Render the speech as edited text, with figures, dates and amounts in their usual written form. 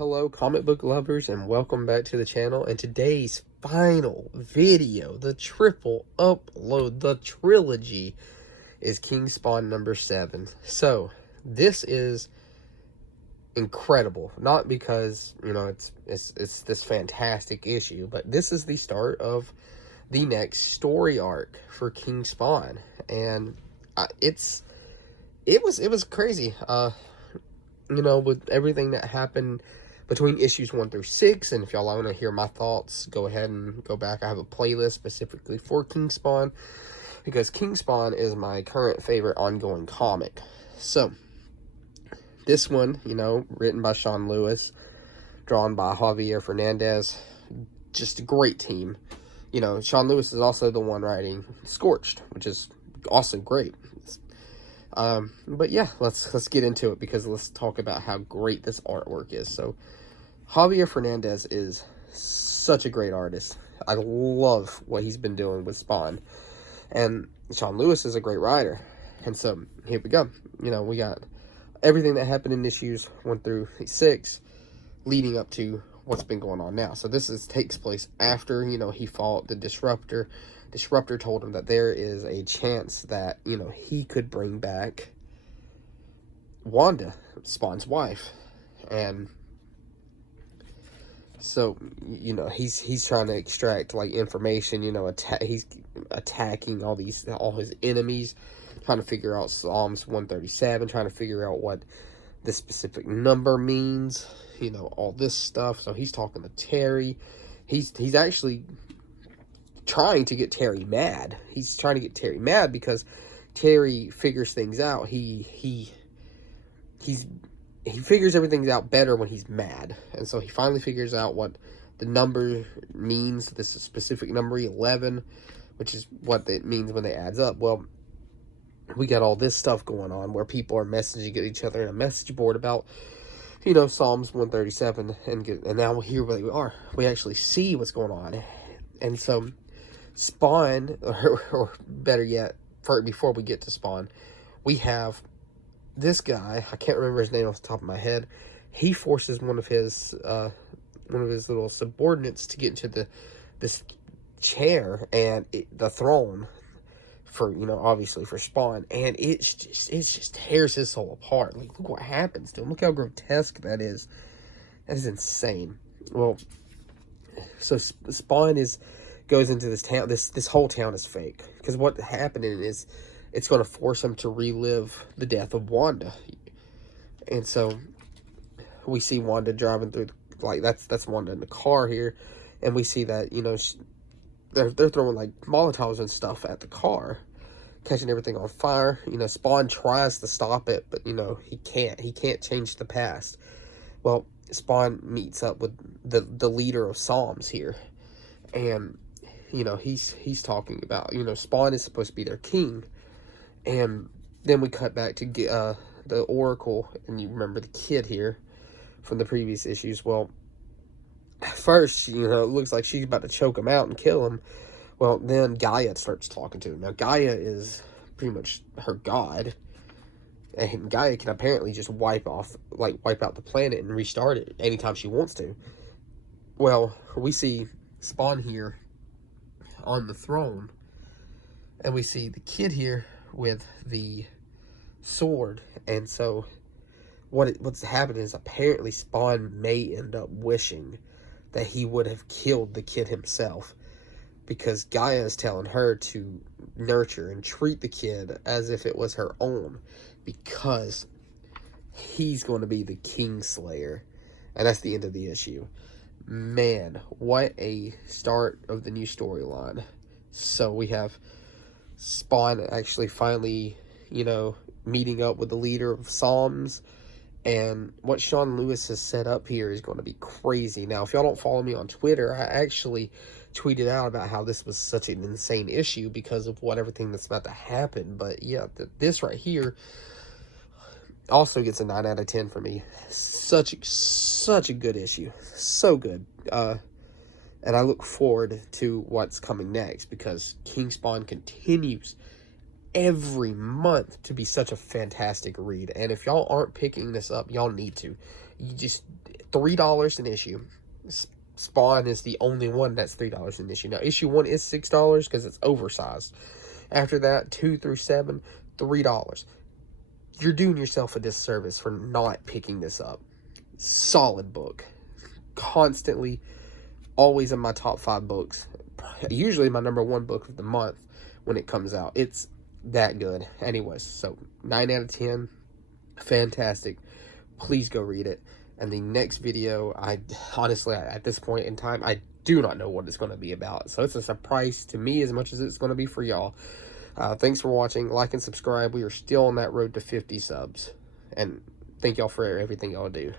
Hello comic book lovers, and welcome back to the channel. And today's final video, the triple upload, the trilogy, is King Spawn number 7. So this is incredible, not because it's this fantastic issue, but this is the start of the next story arc for King Spawn. And it was crazy, with everything that happened between issues 1 through 6. And if y'all want to hear my thoughts, go ahead and go back. I have a playlist specifically for King Spawn, because King Spawn is my current favorite ongoing comic. So this one, written by Sean Lewis, drawn by Javier Fernandez, just a great team. Sean Lewis is also the one writing Scorched, which is also great. But yeah, let's get into it, because let's talk about how great this artwork is. So Javier Fernandez is such a great artist. I love what he's been doing with Spawn, and Sean Lewis is a great writer. And so here we go. We got everything that happened in issues 1 through 6 leading up to what's been going on now. So this takes place after he fought the Disruptor. Disruptor told him that there is a chance that he could bring back Wanda, Spawn's wife. And so he's trying to extract information. He's attacking all his enemies, trying to figure out Psalms 137, trying to figure out what this specific number means, all this stuff. So he's talking to Terry. He's actually trying to get Terry mad. He's trying to get Terry mad because Terry figures things out. He figures everything out better when he's mad. And so he finally figures out what the number means. This is specific number 11, which is what it means when it adds up. Well, we got all this stuff going on where people are messaging each other in a message board about Psalms 137, and now here we are. We actually see what's going on. And so Spawn, or better yet, before we get to Spawn, we have this guy. I can't remember his name off the top of my head. He forces one of his little subordinates to get into this chair and the throne for obviously for Spawn, and it just tears his soul apart. Like, look what happens to him. Look how grotesque that is. That is insane. Well, so Spawn goes into this town. This whole town is fake, because what happening is it's going to force him to relive the death of Wanda. And so we see Wanda driving through, that's Wanda in the car here, and we see that they're throwing Molotovs and stuff at the car, catching everything on fire. Spawn tries to stop it, but he can't change the past. Well, Spawn meets up with the leader of Psalms here, and he's talking about Spawn is supposed to be their king. And then we cut back to the Oracle, and you remember the kid here from the previous issues. Well, first, it looks like she's about to choke him out and kill him. Well, then Gaia starts talking to him. Now, Gaia is pretty much her god, and Gaia can apparently just wipe out the planet and restart it anytime she wants to. Well, we see Spawn here on the throne, and we see the kid here with the sword. And so what's happening is, apparently Spawn may end up wishing that he would have killed the kid himself, because Gaia is telling her to nurture and treat the kid as if it was her own, because he's going to be the Kingslayer. And that's the end of the issue. Man, what a start of the new storyline. So we have Spawn actually finally, meeting up with the leader of Psalms. And what Sean Lewis has set up here is going to be crazy. Now, if y'all don't follow me on Twitter, I actually tweeted out about how this was such an insane issue because of everything that's about to happen. But yeah, this right here also gets a 9 out of 10 for me. Such a good issue. So good. And I look forward to what's coming next, because King Spawn continues every month to be such a fantastic read. And if y'all aren't picking this up, y'all need to. You just $3 an issue. Spawn is the only one that's $3 an issue. Now, issue 1 is $6 because it's oversized. After that, 2 through 7, $3. You're doing yourself a disservice for not picking this up. Solid book. Constantly, always in my top 5 books. Usually my #1 book of the month when it comes out. It's that good. Anyways, so 9 out of 10. Fantastic. Please go read it. And the next video, I honestly, at this point in time, I do not know what it's going to be about. So it's a surprise to me as much as it's going to be for y'all. Thanks for watching. Like and subscribe. We are still on that road to 50 subs. And thank y'all for everything y'all do.